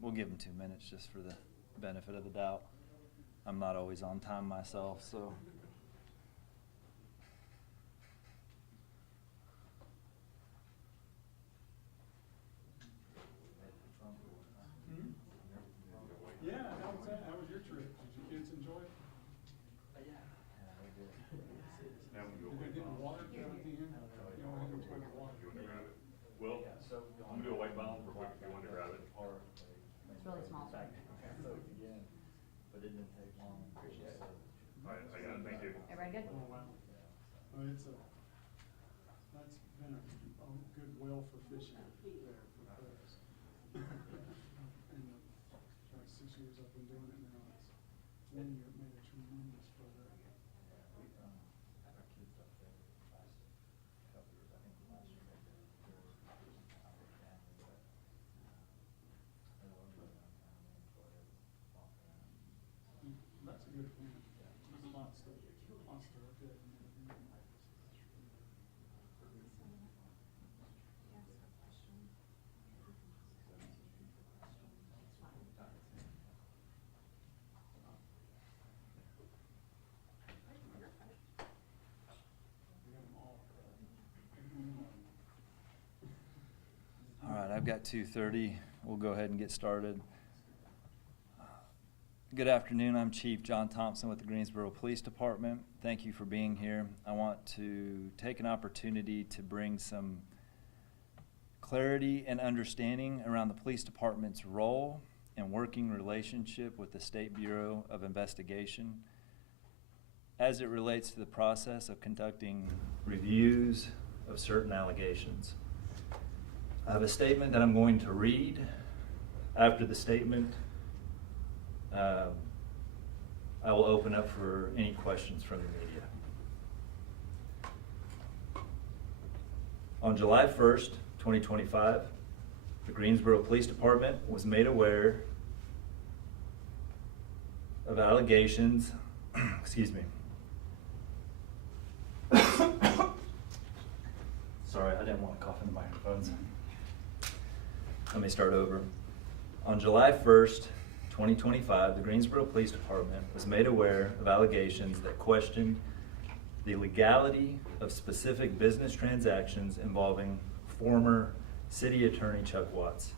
We'll give them 2 minutes just for the benefit of the doubt. I'm not always on time myself, so. Yeah, how was that? How was your trip? Did your kids enjoy it? Yeah, they did. Now we go. Did they get water down at the end? You know, when they water. You want to grab it? Well, I'm gonna do a white balance real quick if you want to grab it. It's really small, sorry. But it didn't take long. Appreciate it. All right, I got it. Thank you. Everybody good? Oh, wow. Well, that's been a good well for fishing there for crabs. And like 6 years I've been doing it now. It's 1 year it made a tremendous progress. Our kids up there last couple years, I think last year they did That's a good plan. There's lots to look at. All right, I've got 2:30. We'll go ahead and get started. Good afternoon. I'm Chief John Thompson with the Greensboro Police Department. Thank you for being here. I want to take an opportunity to bring some clarity and understanding around the police department's role and working relationship with the State Bureau of Investigation as it relates to the process of conducting reviews of certain allegations. I have a statement that I'm going to read. After the statement, I will open up for any questions from the media. On July 1st, 2025, the Greensboro Police Department was made aware of allegations, excuse me. Sorry, I didn't want to cough in the microphones. Let me start over. On July 1st, 2025, the Greensboro Police Department was made aware of allegations that questioned the legality of specific business transactions involving former City Attorney Chuck Watts.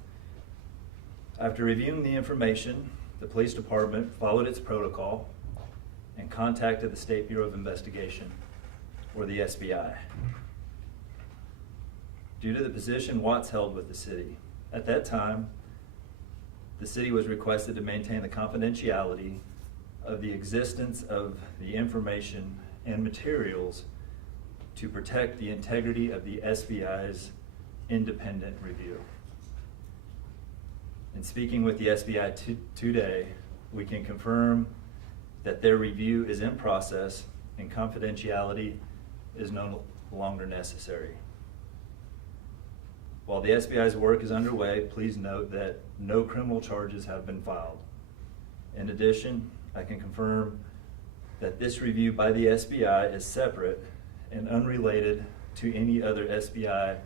After reviewing the information, the police department followed its protocol and contacted the State Bureau of Investigation, or the SBI. Due to the position Watts held with the city, at that time, the city was requested to maintain the confidentiality of the existence of the information and materials to protect the integrity of the SBI's independent review. In speaking with the SBI today, we can confirm that their review is in process and confidentiality is no longer necessary. While the SBI's work is underway, please note that no criminal charges have been filed. In addition, I can confirm that this review by the SBI is separate and unrelated to any other SBI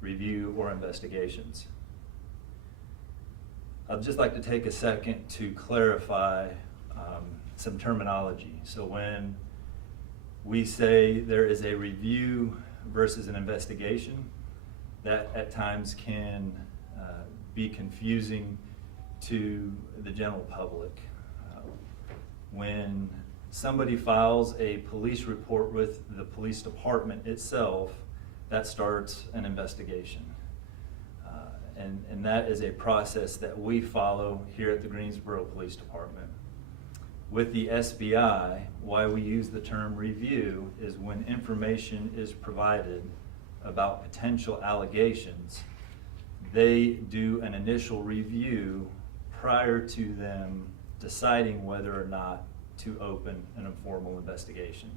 review or investigations. I'd just like to take a second to clarify some terminology. So when we say there is a review versus an investigation, that at times can be confusing to the general public. When somebody files a police report with the police department itself, that starts an investigation. And that is a process that we follow here at the Greensboro Police Department. With the SBI, why we use the term review is when information is provided about potential allegations, they do an initial review prior to them deciding whether or not to open an informal investigation.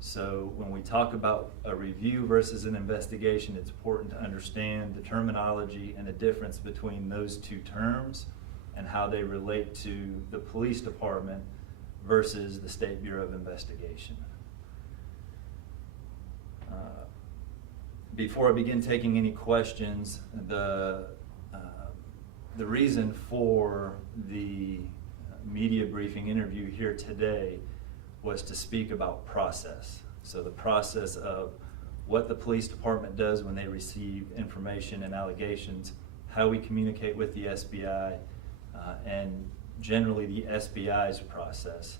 So when we talk about a review versus an investigation, it's important to understand the terminology and the difference between those two terms and how they relate to the police department versus the State Bureau of Investigation. Before I begin taking any questions, the the reason for the media briefing interview here today was to speak about process. So the process of what the police department does when they receive information and allegations, how we communicate with the SBI, and generally the SBI's process.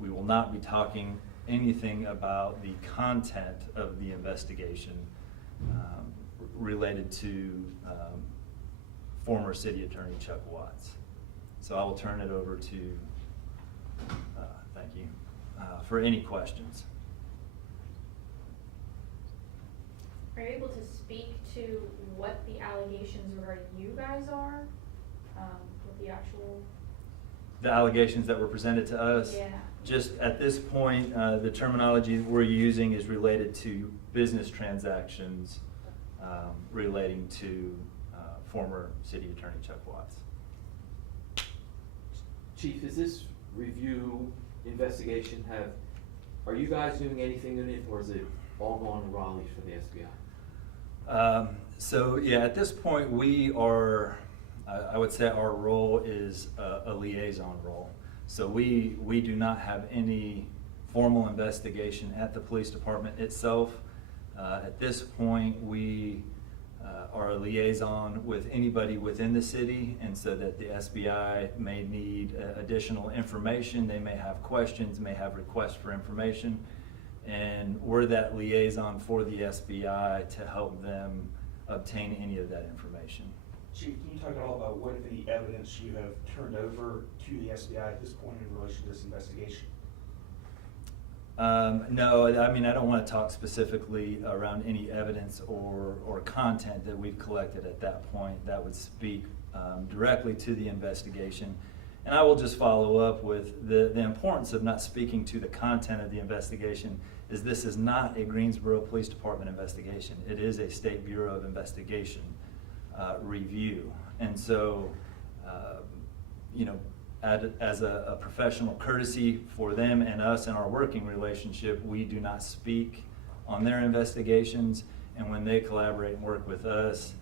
We will not be talking anything about the content of the investigation related to former City Attorney Chuck Watts. So I will turn it over to, thank you, for any questions. Are you able to speak to what the allegations regarding you guys are? What the actual? The allegations that were presented to us? Yeah. Just at this point, the terminology we're using is related to business transactions relating to former City Attorney Chuck Watts. Chief, is this review investigation are you guys doing anything in it, or is it all going to Raleigh for the SBI? So yeah, at this point we are, I would say our role is a liaison role. So we do not have any formal investigation at the police department itself. At this point, we are a liaison with anybody within the city, and so that the SBI may need additional information, they may have questions, may have requests for information, and we're that liaison for the SBI to help them obtain any of that information. Chief, can you talk at all about what, if any, evidence you have turned over to the SBI at this point in relation to this investigation? No, I mean, I don't want to talk specifically around any evidence or content that we've collected at that point. That would speak directly to the investigation. And I will just follow up with the importance of not speaking to the content of the investigation is this is not a Greensboro Police Department investigation. It is a State Bureau of Investigation review. And so, you know, as a professional courtesy for them and us in our working relationship, we do not speak on their investigations, and when they collaborate and work with us,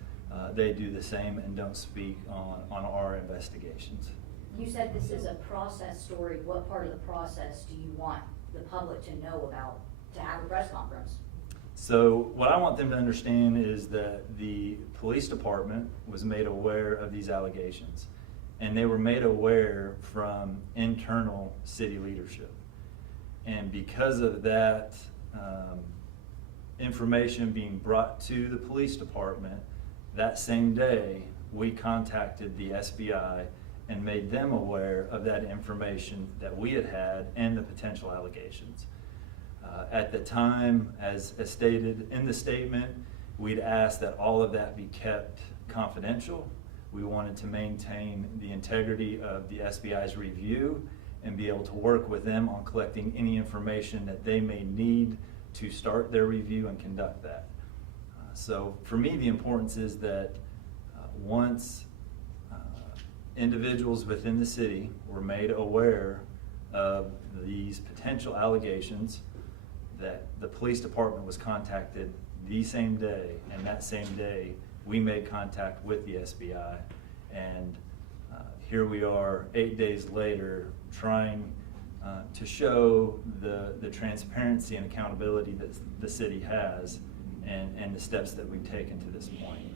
they do the same and don't speak on our investigations. You said this is a process story. What part of the process do you want the public to know about to have a press conference? So what I want them to understand is that the police department was made aware of these allegations, and they were made aware from internal city leadership. And because of that information being brought to the police department, that same day we contacted the SBI and made them aware of that information that we had and the potential allegations. At the time, as stated in the statement, we'd asked that all of that be kept confidential. We wanted to maintain the integrity of the SBI's review and be able to work with them on collecting any information that they may need to start their review and conduct that. So for me, the importance is that once individuals within the city were made aware of these potential allegations, that the police department was contacted the same day, and that same day we made contact with the SBI, and here we are 8 days later trying to show the transparency and accountability that the city has and the steps that we've taken to this point.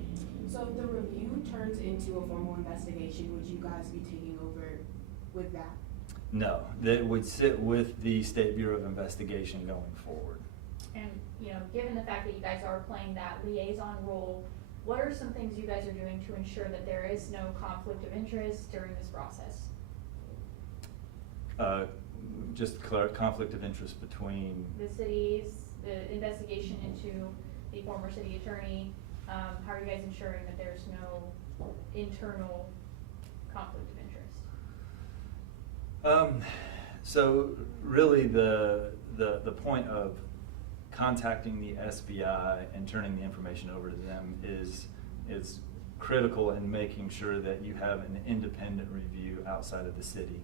So if the review turns into a formal investigation, would you guys be taking over with that? No, that would sit with the State Bureau of Investigation going forward. And, you know, given the fact that you guys are playing that liaison role, what are some things you guys are doing to ensure that there is no conflict of interest during this process? Just conflict of interest between The investigation into the former city attorney, how are you guys ensuring that there's no internal conflict of interest? So really the point of contacting the SBI and turning the information over to them is critical in making sure that you have an independent review outside of the city.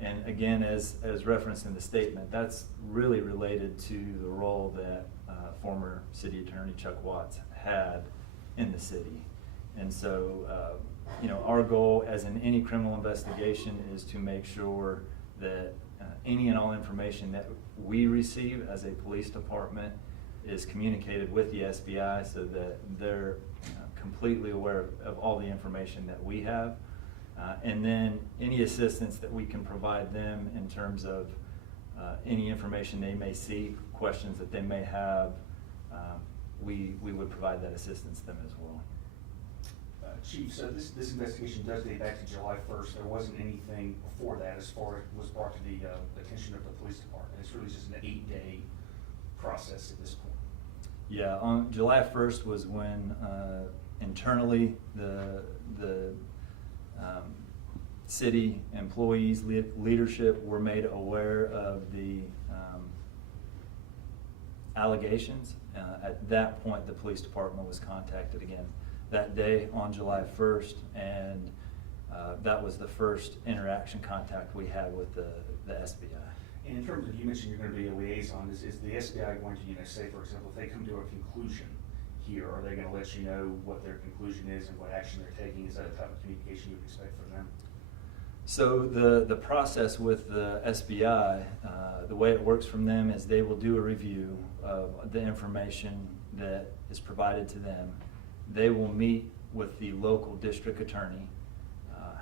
And again, as referenced in the statement, that's really related to the role that former City Attorney Chuck Watts had in the city. And so, you know, our goal, as in any criminal investigation, is to make sure that any and all information that we receive as a police department is communicated with the SBI so that they're completely aware of all the information that we have. And then any assistance that we can provide them in terms of any information they may see, questions that they may have, we would provide that assistance to them as well. Chief, so this investigation does date back to July 1st. There wasn't anything before that as far as was brought to the attention of the police department. It's really just an 8-day process at this point. Yeah, on July 1st was when internally the city employees, leadership were made aware of the allegations. At that point, the police department was contacted again that day on July 1st, and that was the first interaction contact we had with the SBI. And in terms of, you mentioned you're going to be a liaison, is the SBI going to, say, for example, if they come to a conclusion here, are they going to let you know what their conclusion is and what action they're taking? Is that a type of communication you would expect from them? So the process with the SBI, the way it works from them is they will do a review of the information that is provided to them. They will meet with the local district attorney,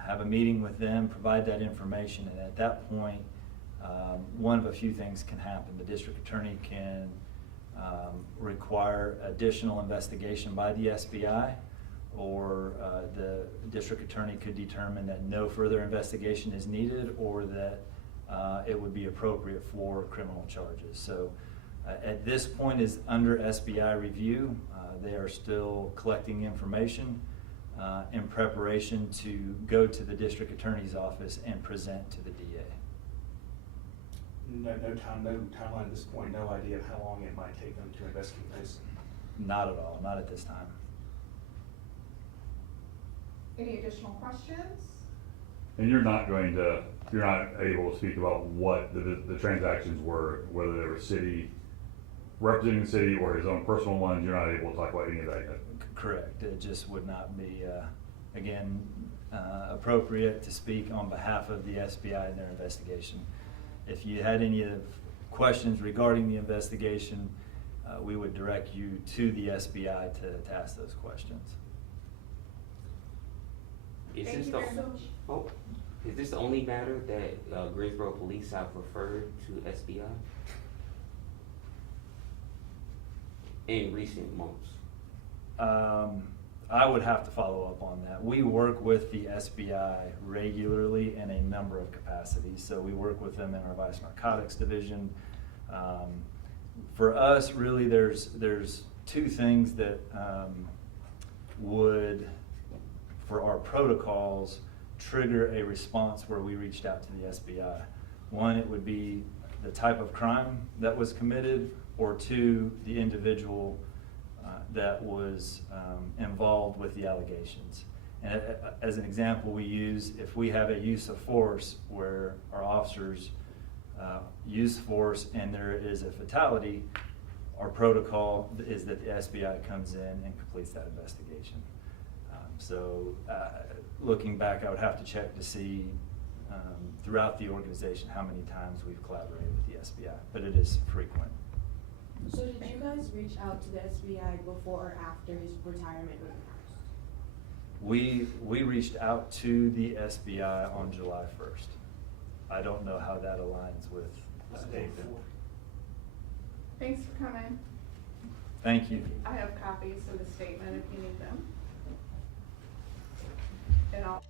have a meeting with them, provide that information, and at that point, one of a few things can happen. The district attorney can require additional investigation by the SBI, or the district attorney could determine that no further investigation is needed, or that it would be appropriate for criminal charges. So at this point is under SBI review. They are still collecting information in preparation to go to the district attorney's office and present to the DA. No timeline at this point, no idea of how long it might take them to investigate this? Not at all, not at this time. Any additional questions? And you're not able to speak about what the transactions were, whether they were city, representing the city, or his own personal ones. You're not able to talk about any of that yet? Correct. It just would not be, again, appropriate to speak on behalf of the SBI in their investigation. If you had any questions regarding the investigation, we would direct you to the SBI to ask those questions. Is Thank this you the, very much. oh, is this the only matter that Greensboro Police have referred to SBI in recent months? I would have to follow up on that. We work with the SBI regularly in a number of capacities. So we work with them in our vice narcotics division. For us, really, there's two things that would, for our protocols, trigger a response where we reached out to the SBI. One, it would be the type of crime that was committed, or two, the individual that was involved with the allegations. And as an example, we use, if we have a use of force where our officers use force and there is a fatality, our protocol is that the SBI comes in and completes that investigation. So looking back, I would have to check to see throughout the organization how many times we've collaborated with the SBI, but it is frequent. So did you guys reach out to the SBI before or after his retirement was announced? We reached out to the SBI on July 1st. I don't know how that aligns with David. Thanks for coming. Thank you. I have copies of the statement if you need them. And I'll